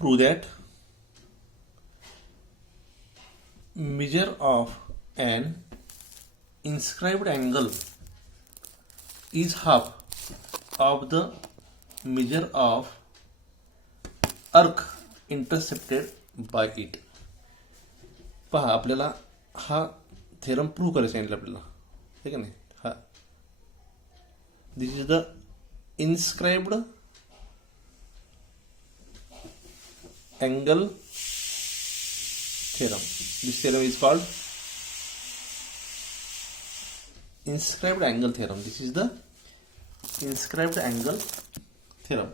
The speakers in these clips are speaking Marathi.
Prove that measure of an inscribed angle is half of the measure of arc intercepted by it. पहा, आपल्याला हा थेरम प्रूव्ह करायचा सांगितलं आपल्याला, ठीक आहे. नाही हा this is the inscribed angle theorem. This theorem is called inscribed angle theorem. This is the inscribed angle theorem.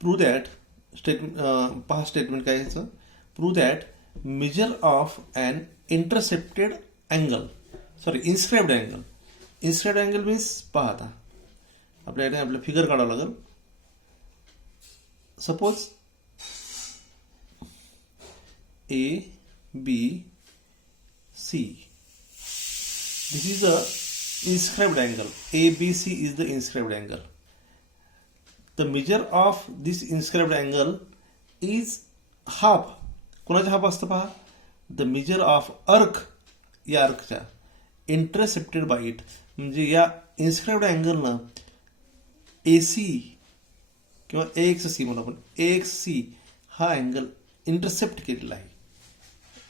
Prove that past statement काय आहे? Prove that measure of an intercepted angle, inscribed angle. Inscribed angle means पहा आता आपल्याला फिगर काढावं लागेल. Suppose A B C. This is the inscribed angle. ABC is the inscribed angle. The measure of this inscribed angle is half. कोणाचा हाफ असतं पहा? The measure of arc, या आर्कच्या इंटरसेप्टेड बाय इट. म्हणजे या इन्स्क्राइब्ड अँगलनं AC किंवा AXC म्हणून आपण AXC हा अँगल इंटरसेप्ट केलेला आहे.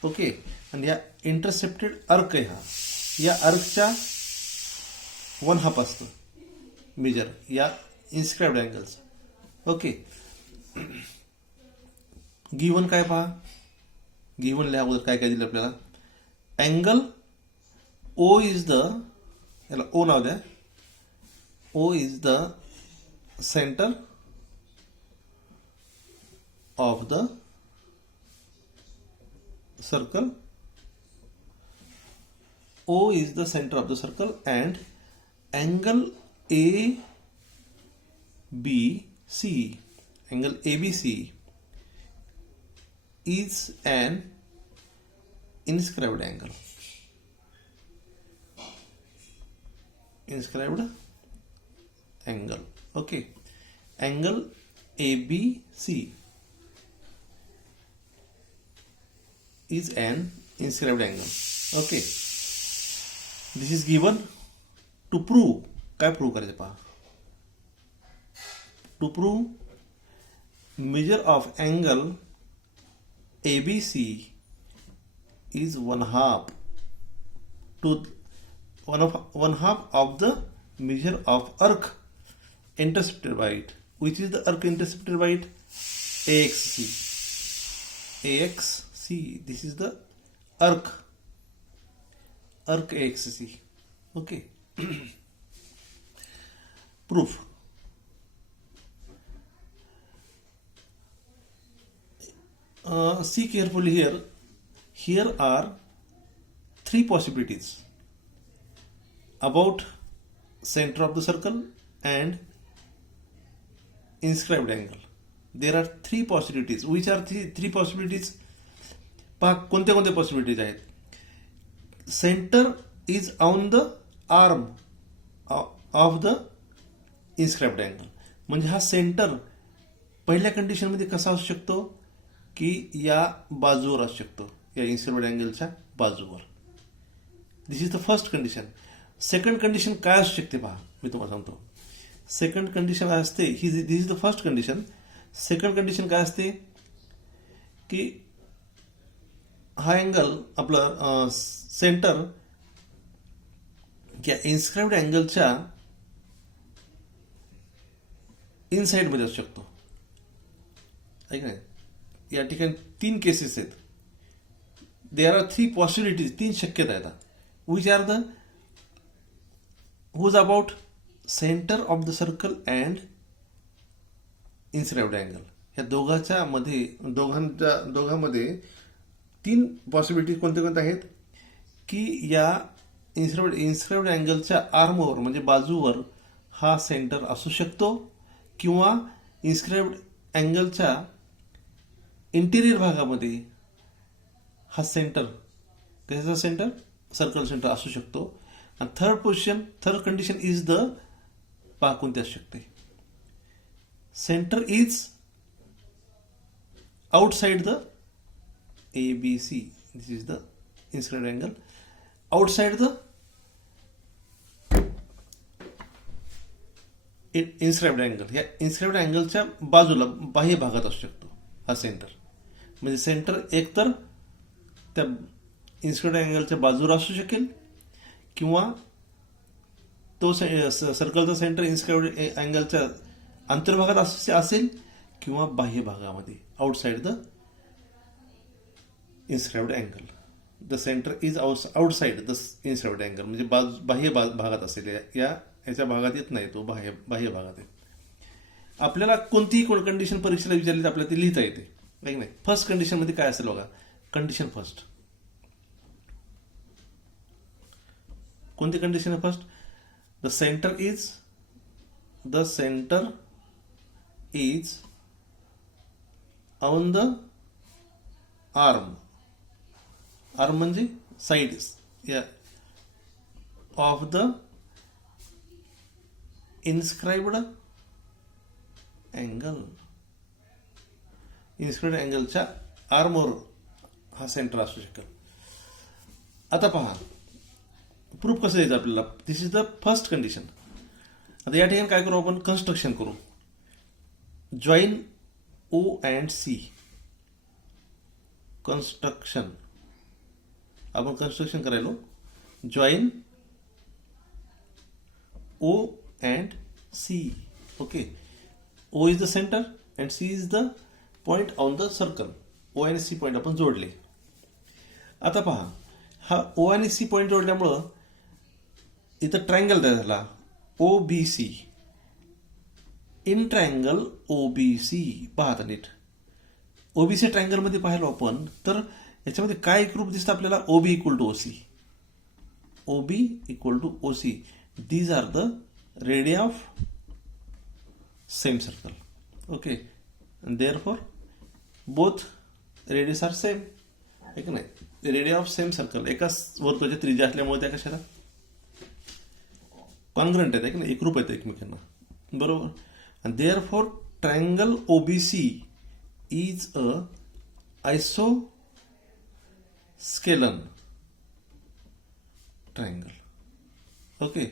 ओके. आणि या इंटरसेप्टेड अर्क आहे हा, या अर्कच्या 1/2 असतं मेजर या इन्स्क्राइब्ड अँगलचं. ओके. गिवन काय पहा, गिवन लिहा अगोदर काय काय दिलं आपल्याला. अँगल O इज द, याला O नाव द्या. O is the center of the circle. O is the center of the circle and angle ABC, angle ABC is an inscribed angle. Inscribed angle. Okay. Angle ABC is an inscribed angle. Okay. This is given to prove. काय प्रूव्ह करायचं पहा. To prove measure of angle ABC is 1/2 to 1/2 of the measure of arc intercepted by it. Which is the arc intercepted by it? AXC. AXC. This is the arc. Arc AXC. Okay. Proof. See carefully here. Here are 3 possibilities about center of the circle and inscribed angle. There are 3 possibilities. Which are 3 possibilities? पहा कोणत्या कोणत्या पॉसिबिलिटीज आहेत. Centre is on the arm of the inscribed angle. म्हणजे हा सेंटर पहिल्या कंडिशनमध्ये कसा असू शकतो की या बाजूवर असू शकतो, या इन्स्क्राइब्ड अँगलच्या बाजूवर. This is the first condition. Second condition काय असू शकते पहा, मी तुम्हाला सांगतो. सेकंड कंडिशन काय असते, this is the first condition. Second condition काय असते की हा अँगल आपलं सेंटर या इन्स्क्राइब्ड अँगलच्या इनसाइड मध्ये असू शकतो. ऐक नाही, या ठिकाणी 3 केसेस आहेत. देर आर 3 पॉसिबिलिटीज, 3 शक्यता आहेत. Which are the whose about centre of the circle and inscribed angle. या दोघांमध्ये 3 पॉसिबिलिटीज कोणत्या कोणत्या आहेत की या इन्स्क्राइब्ड अँगलच्या आर्मवर म्हणजे बाजूवर हा सेंटर असू शकतो किंवा इन्स्क्राइब्ड अँगलच्या इंटिरियर भागामध्ये हा सेंटर, कशाचा सेंटर, सर्कल सेंटर असू शकतो. थर्ड कंडिशन इज द पहा कोणती असू शकते. Centre is outside the ABC. This is the inscribed angle. Outside the inscribed angle. या inscribed angle बाजूला बाह्य भागात असू शकतो हा सेंटर. म्हणजे सेंटर एकतर त्या inscribed angle बाजूला असू शकेल किंवा तो सर्कलचा सेंटर inscribed angle अंतर्भागात असेल किंवा बाह्य भागामध्ये outside the inscribed angle. The center is outside the inscribed angle. म्हणजे बाह्य भागात असेल. याच्या भागात येत नाही, तो बाह्य भागात आहे. आपल्याला कोणतीही कंडिशन परीक्षेला विचारली तर आपल्याला ती लिहिता येते, नाही नाही. फर्स्ट कंडिशन मध्ये काय असेल बघा. कंडिशन फर्स्ट कोणती कंडिशन आहे? First, the centre is on the arm म्हणजे sides of the inscribed angle. Inscribed अँगलच्या आर्मवर हा सेंटर असू शकेल. आता पहा प्रूफ कसं द्यायचं आपल्याला. This is the first condition. आता या ठिकाणी काय करू आपण? कन्स्ट्रक्शन करू. Join O and C. Construction. आपण कंस्ट्रक्शन करायलो. Join O and C. Okay. O is the centre and C is the point on the circle. O आणि C पॉइंट आपण जोडले. आता पहा हा O आणि C पॉइंट जोडल्यामुळं इथं ट्रायंगल तयार झाला OBC. In triangle OBC. पहा आता नीट. ओबीसी ट्रायंगल मध्ये पाहिलो आपण तर याच्यामध्ये काय एक रूप दिसतं आपल्याला? OB equal to OC. OB equal to OC. These are the radii of same circle. Okay. Therefore both radius are same. आहे की नाही? रेडिया ऑफ सेम सर्कल एकाच वर्तुळाची त्रिज्या असल्यामुळे त्या कशाला कॉन्ग्रंट आहेत, की नाही? एकरूप आहेत एकमेकांना. बरोबर. And therefore triangle OBC is a isosceles triangle. Okay.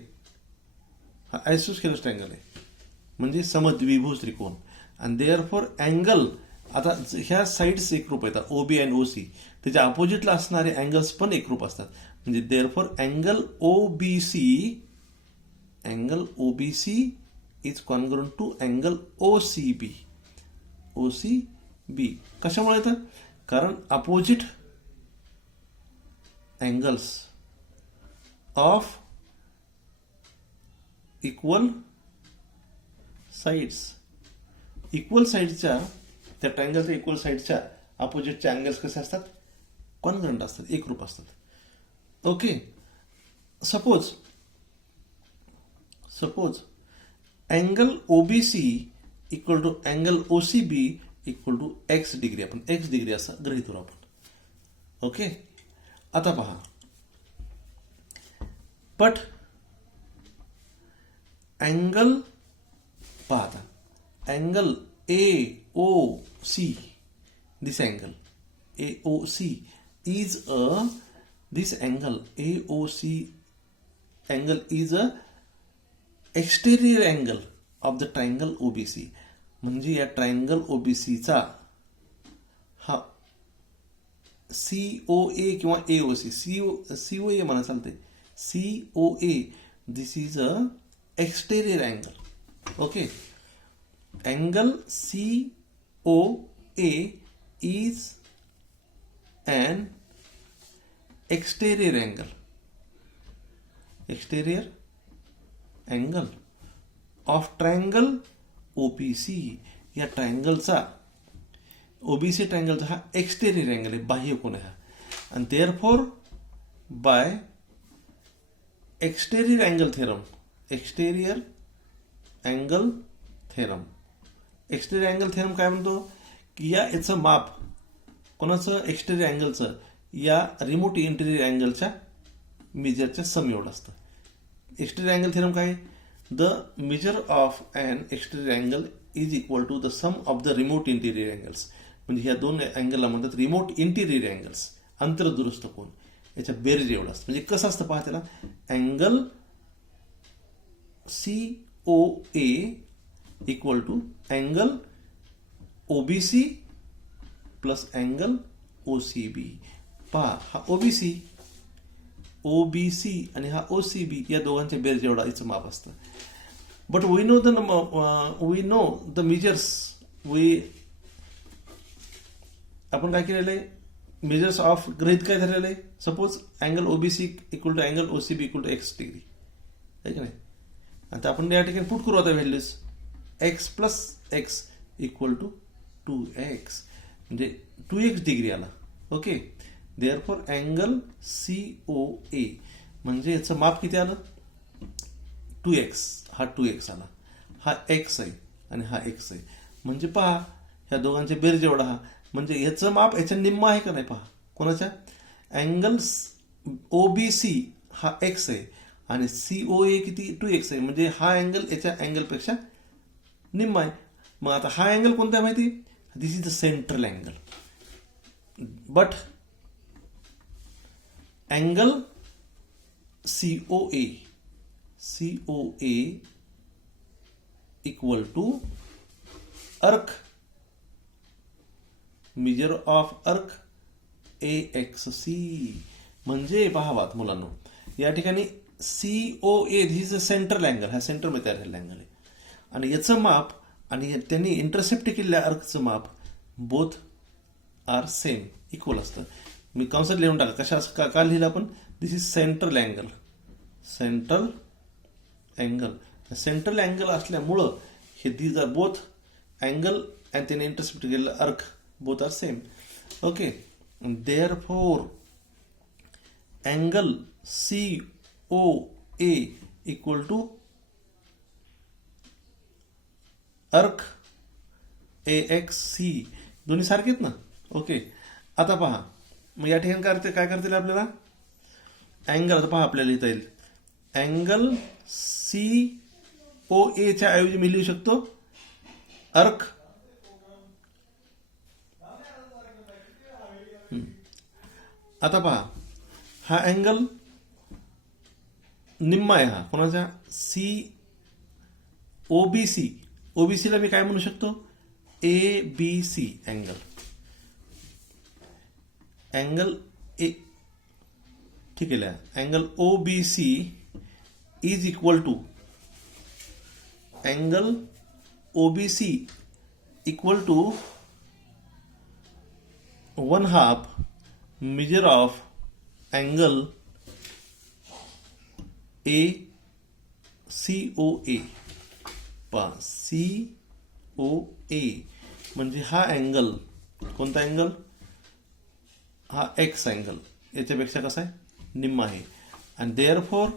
हा आयसोस्केलस ट्रायंगल आहे म्हणजे समद्विभुज त्रिकोण. आणि देअरफॉर अँगल, आता ह्या साइड्स एकरूप येतात OB आणि OC. त्याच्या अपोजिटला असणारे अँगल्स पण एकरूप असतात. म्हणजे therefore angle OBC is congruent to angle OCB. कशामुळे येतं? कारण अपोजिट अँगल्स ऑफ इक्वल साइड्सच्या त्या ट्रायंगलच्या इक्वल साइडच्या अपोजिटच्या अँगल्स कसे असतात? कॉन्ग्रंट असतात, एकरूप असतात. Okay. Suppose angle OBC equal to angle OCB equal to x degree. आपण x डिग्री असं गृहीत धरू आपण. ओके. आता पहा बट अँगल पहा आता angle AOC, this angle AOC is this angle AOC angle is a exterior angle of the triangle OBC. म्हणजे या ट्रायंगल OBCचा हा COA किंवा AOC, COA म्हणा चालते. COA this is a exterior angle. Okay. Angle COA is an exterior angle of triangle OBC. या ट्रायंगलचा OBC ट्रायंगलचा हा एक्सटेरियर अँगल आहे, बाह्य कोन आहे. आणि therefore by exterior angle theorem काय म्हणतो की याचं माप कोणाचं? एक्सटेरियर अँगलचं या रिमोट इंटेरियर अँगलच्या मेजरच्या सम एवढं असतं. एक्सटेरियर अँगल थेरम काय? the measure of an exterior angle is equal to the sum of the remote interior angles. म्हणजे ह्या दोन अँगलला म्हणतात रिमोट इंटिरियर अँगल्स, अंतर्दुरुस्त कोण, याच्या बेरीज एवढं असतं. म्हणजे कसं असतं पहा त्याला, angle COA equal to angle OBC plus angle OCB. पहा हा OBC आणि हा OCB या दोघांच्या बेरीज एवढा याचं माप असतं. But we know the measures. आपण काय केलेलं आहे, मेजर्स ऑफ गृहीत काय धरलेलं आहे. Suppose angle OBC equal to angle OCB equal to x degree आहे की नाही. आता आपण या ठिकाणी पुट करू आता values. x plus x equal to 2x म्हणजे 2x डिग्री आला. ओके, देअरफॉर अँगल COA म्हणजे याचं माप किती आलं, 2x. हा 2x आला, हा x आहे आणि हा x आहे. म्हणजे पहा ह्या दोघांचे बेरीज एवढा हा, म्हणजे याचं माप याच्या निम्म आहे का नाही पहा. कोणाच्या, अँगल OBC हा x आहे आणि COA किती 2x आहे. म्हणजे हा अँगल याच्या अँगलपेक्षा निम्म आहे. मग आता हा अँगल कोणता आहे माहिती, this is the central angle. But angle COA equal to arc, measure of arc AXC. म्हणजे पहा बात मुलांनो, या ठिकाणी COA this is central angle, हा सेंटरमध्ये तयार झालेला अँगल आहे आणि याचं माप आणि त्यांनी इंटरसेप्ट केलेल्या अर्कचं माप बोथ आर सेम, इक्वल असतं. मी कंसात लिहून टाका कशा का लिहिलं आपण, this is central angle. Central angle असल्यामुळं हे these are both angle and त्याने इंटरसेप्ट केलेलं arc both are same. Okay, therefore angle COA equal to arc AXC. दोन्ही सारखे आहेत ना. ओके, आता पहा मग या ठिकाणी काय करता येईल आपल्याला, अँगल आता पहा आपल्याला लिहिता येईल, अँगल COA च्या ऐवजी मी लिहू शकतो अर्क आता पहा हा अँगल निम्मा आहे, हा कोणाचा OBC ला मी काय म्हणू शकतो, ABC अँगल ए, ठीक आहे. Angle OBC is equal to angle OBC equal to 1/2 measure of angle COA. पहा COA म्हणजे हा अँगल कोणता अँगल, हा X अँगल याच्यापेक्षा कसा आहे, निम्मा आहे. आणि देअरफॉर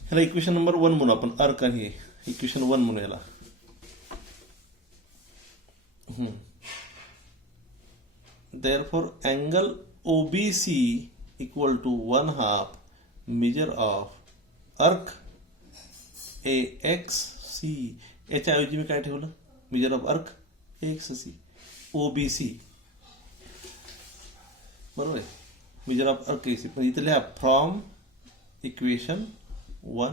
ह्याला इक्वेशन नंबर 1 म्हणू आपण, अर्क आणि हे इक्वेशन 1 म्हणू याला. Therefore, angle OBC equal to 1/2 measure of arc AXC. याच्या ऐवजी मी काय ठेवलं, major of arc AXC OBC बरोबर आहे, मेजर ऑफ अर्क AXC. पण इथे लिहा फ्रॉम इक्वेशन 1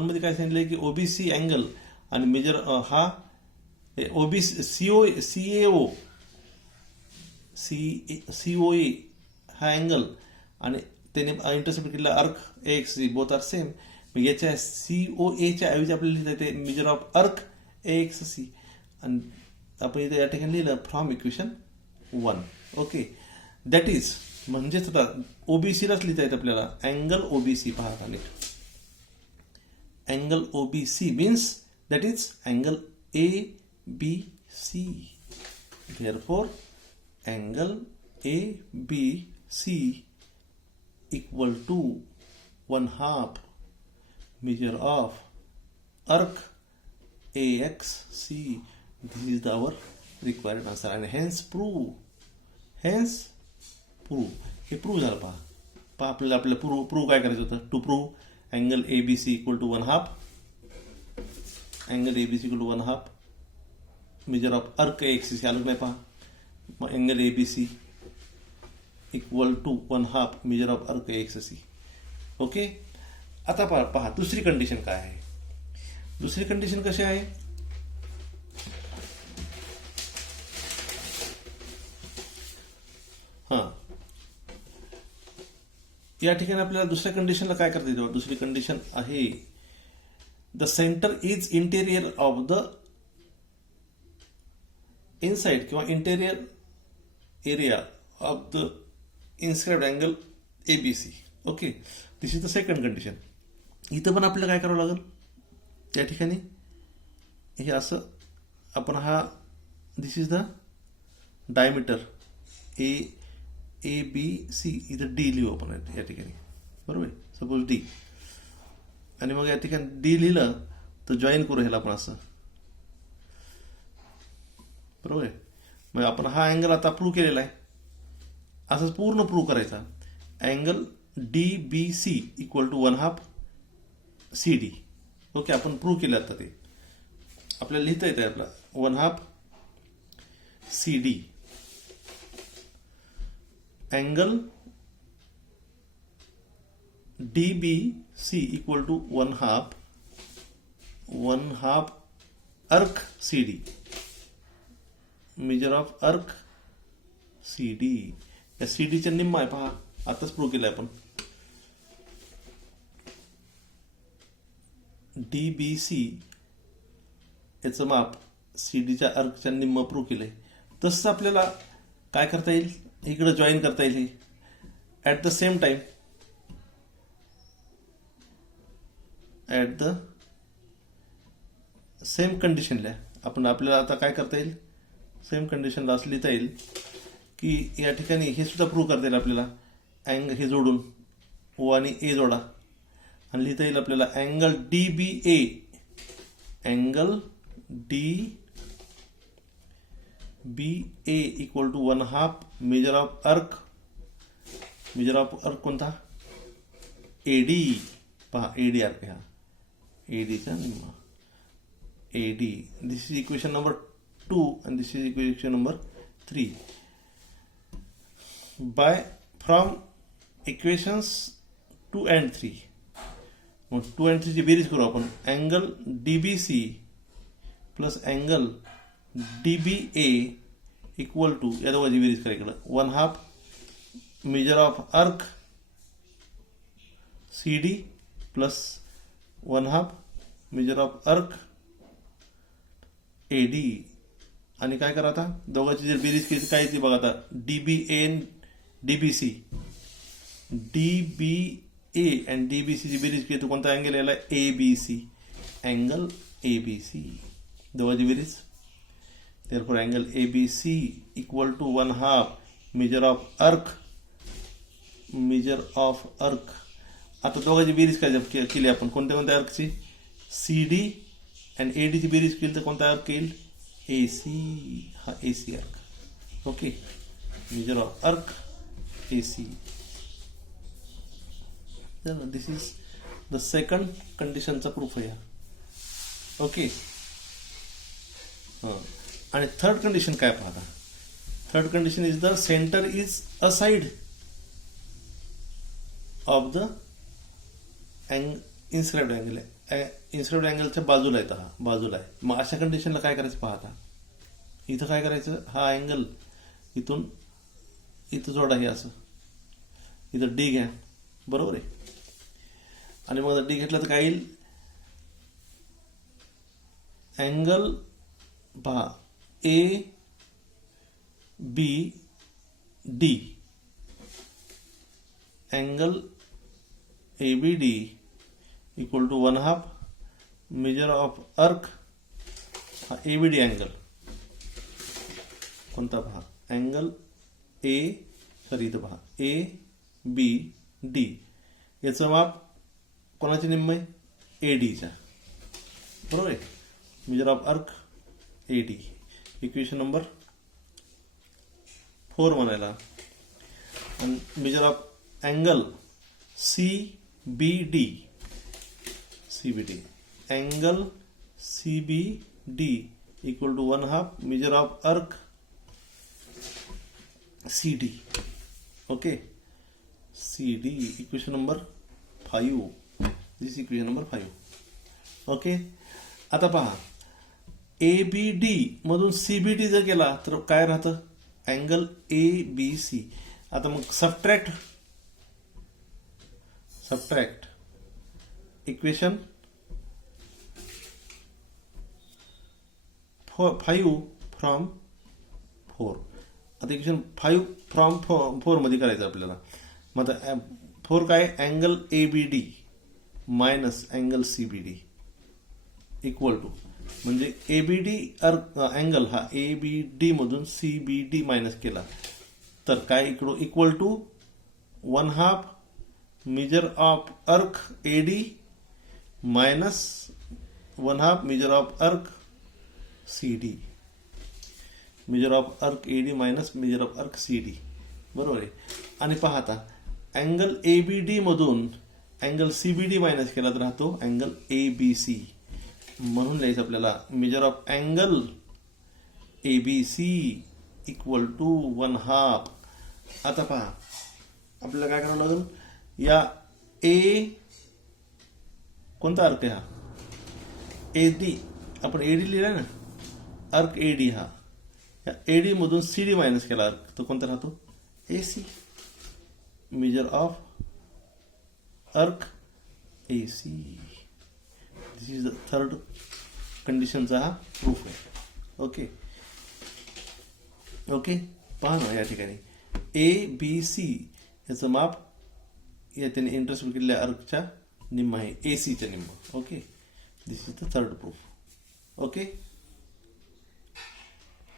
मध्ये काय सांगितलंय की OBC अँगल आणि मेजर हा OBC COA हा अँगल आणि त्याने इंटरसेप्ट केलेला अर्क AXC बोथ आर सेम. याच्या COA च्या ऐवजी आपल्याला लिहिता येते मेजर ऑफ अर्क AXC आणि आपण इथे या ठिकाणी लिहिलं from equation 1. Okay, that is म्हणजेच आता OBC लाच लिहिता येतं आपल्याला अँगल OBC. पहा नीट, angle OBC means that is angle ABC. Therefore, angle ABC equal to 1/2 measure of arc AXC. This is our required answer and hence prove. हे prove झालं पहा. पहा आपल्याला प्रूव्ह काय करायचं होतं. To prove angle A B C equal to 1/2, angle A B C equal to 1/2 measure of arc axis आलं नाही. पहा मग angle A B C equal to 1/2 measure of arc axis. Okay. आता पहा दुसरी कंडिशन काय आहे. दुसरी कंडिशन कशी आहे. या ठिकाणी आपल्याला दुसऱ्या कंडिशनला काय करता येतं. दुसरी कंडिशन आहे the centre is interior of the inside किंवा interior area of the inscribed angle ABC. Okay. This is the second condition. इथं पण आपल्याला काय करावं लागेल. या ठिकाणी हे असं आपण हा this is the diameter A B C इथं डी लिहू आपण या ठिकाणी. बरोबर आहे. सपोज डी आणि मग या ठिकाणी डी लिहिलं तर जॉईन करू ह्याला आपण असं. बरोबर आहे. मग आपण हा अँगल आता प्रूव्ह केलेला आहे. असंच पूर्ण प्रूव्ह करायचा. Angle D B C equal to 1/2 C D. Okay. आपण प्रूव्ह केलं आता ते आपल्याला लिहिता येतं आपला 1/2 C D angle D B C equal to 1/2 arc C D measure of arc C D. या सी डीच्या निम्मा आहे. पहा आताच प्रूव्ह केलं आपण. डी बी सी याचं माप सी डीच्या अर्कच्या निम्म प्रूव्ह केलंय. तसं आपल्याला काय करता येईल. इकडे जॉईन करता येईल. हे at the same time at the same कंडिशनला आपण आपल्याला आता काय करता येईल. सेम कंडिशनला असं लिहिता येईल की या ठिकाणी हे सुद्धा प्रूव्ह करता येईल आपल्याला. अँगल हे जोडून ओ आणि ए जोडा आणि लिहिता येईल आपल्याला angle D B A angle D B A equal to 1/2 measure of arc. Measure of arc कोणता. एडी. पहा एडी अर्क ह्या एडीचा निम्मा A D. This is equation number 2 and this is equation number 3. From equations 2 and 3 मग 2 and 3 ची बेरीज करू आपण. Angle D B C plus angle D B A equal to या दोघांची बेरीज करा इकडं 1/2 measure of arc C D plus 1/2 measure of arc A D. आणि काय करा आता दोघांची जर बेरीज केली काय येते बघा आता. डीबीए डीबीसी डीबीए अँड डीबीसीची बेरीज केली तर कोणता अँगल याला एबीसी. अँगल एबीसी दोघांची बेरीज. therefore angle ABC equal to 1/2 measure of arc. आता दोघांची बेरीज काय केली आपण कोणत्या कोणत्या अर्कची. सी डी अँड ए डीची बेरीज केली तर कोणता अर्क येईल. एसी. हा AC arc. Okay. Measure of arc AC. This is the second कंडिशनचा प्रूफ आहे. ओके. आणि थर्ड कंडिशन काय पाहता. Third condition is the centre is aside of the inscribed angle. Inscribed अँगलच्या बाजूला आहे. हा बाजूला आहे. मग अशा कंडिशनला काय करायचं पाहता. इथं काय करायचं. हा अँगल इथून इथं जोडा. हे असं इथं डी घ्या. बरोबर आहे. आणि मग डी घेतलं तर काय येईल. अँगल पहा A B D angle A B D equal to 1/2 measure of arc. हा ए बी डी अँगल कोणता पहा. अँगल इथं पहा ए बी डी याचं माप कोणाचे निम्म आहे. ए डीचा. बरोबर आहे. Major of arc A D. Equation number 4 म्हणायला. आणि major of angle CBD. CBD. Angle CBD equal to 1/2 measure of arc CD. Okay. CD equation number 5. This is equation number 5. Okay. आता पहा ABD मधून CBD जर गेला तर काय राहतं अँगल ABC. आता मग सबट्रॅक्ट इक्वेशन 5 फ्रॉम 4. आता इक्वेशन 5 फ्रॉम 4 मध्ये करायचं आपल्याला. मग आता 4 काय angle ABD minus angle CBD equal to म्हणजे ABD अँगल हा ABD मधून CBD मायनस केला तर काय equal to 1/2 measure of arc AD minus 1/2 measure of arc CD. Measure of arc AD minus measure of arc CD. बरोबर आहे. आणि पाहता अँगल ABD मधून अँगल CBD मायनस केला तर राहतो अँगल ABC. म्हणून लिहायचं आपल्याला measure of angle ABC equal to 1/2. आता पहा आपल्याला काय करावं लागेल या A कोणता अर्क आहे हा AD आपण AD लिहिला ना अर्क AD हा या AD मधून CD मायनस केला अर्क तो कोणता राहतो AC. Measure of arc AC. This is the third कंडिशनचा हा प्रूफ आहे. ओके ओके पहा ना या ठिकाणी ABC याचं माप या त्याने इंटरसेप्ट केलेल्या अर्कच्या निम्म आहे ACच्या निम्म. Okay this is the third proof. Okay